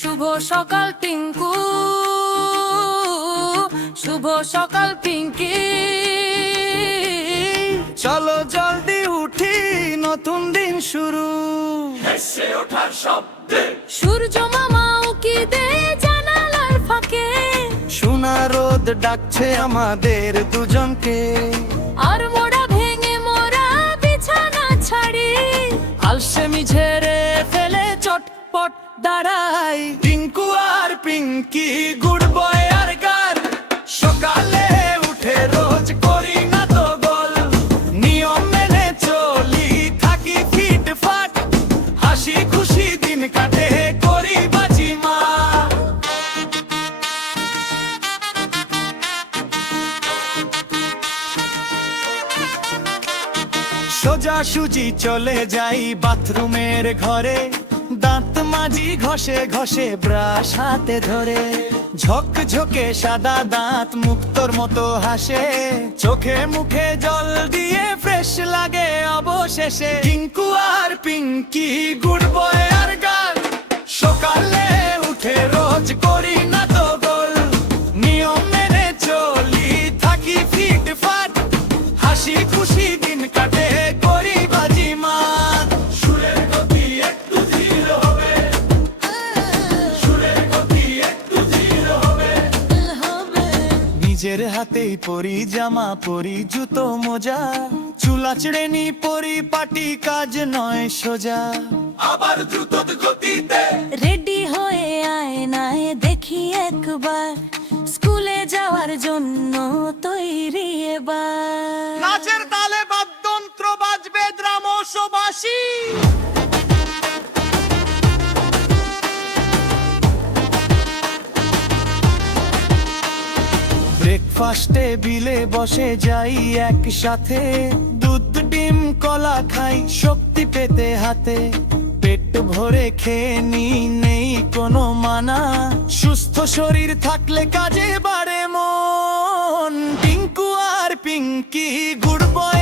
শুভ সকাল টিঙ্কু, শুভ সকাল পিঙ্কি। চলো জলদি উঠি, নতুন দিন শুরু। হেসে ওঠার শব্দে সূর্য মামা উকি দে জানালার ফাঁকে, সোনা রোদ ডাকছে আমাদের দুজনকে। আর মোড়া ভেঙে মোরা বিছানা ছাড়ি, আলসেমি ঝেড়ে ফেলে চটপট দাঁড়াই। টিঙ্কু আর পিঙ্কি, গুড বয় আর গার্ল। সকালে উঠে রোজ করি না তো গোল, নিয়ম মেনে চলি, থাকি ফিটফাট। হাসি খুশি দিন কাটে, করি বাজি মা। সোজা সুজি চলে যাই বাথরুমের ঘরে, দাঁত মাজি ঘষে ঘষে ব্রাশ হাতে ধরে। ঝকঝকে সাদা দাঁত মুক্তোর মতো হাসে, চোখে মুখে জল দিয়ে ফ্রেশ লাগে অবশেষে। টিঙ্কু আর পিঙ্কি, গুড বয় আর গার্ল। সকালে উঠে রোজ করি না তো গোল, নিয়ম মেনে চলি, থাকি ফিটফাট। হাসি খুশি দিন কাটে, করি বাজি মান। সুরের গতি একটু ধীর হবে, সুরের গতি একটু ধীর হবে। নিজের হাতেই পরি জামা, পরি জুতো মোজা, চুল আঁচড়ে নি পরি পাটি, কাজ নয় সোজা। আবার দ্রুত গতিতে রেডি হয়ে আয়নায় দেখি একবার, স্কুলে যাওয়ার জন্য তৈরি এবার। নাচের তালে বাদ্যযন্ত্র বাজবে গ্রামসবাসী। ব্রেকফাস্ট টেবিলে বসে যাই একসাথে, দুধ ডিম কলা খাই শক্তি পেতে হাতে। পেট ভরে খেয়ে নি, নেই কোনো মানা, সুস্থ শরীর থাকলে কাজে বাড়ে মন। টিঙ্কু আর পিঙ্কি, গুড বয়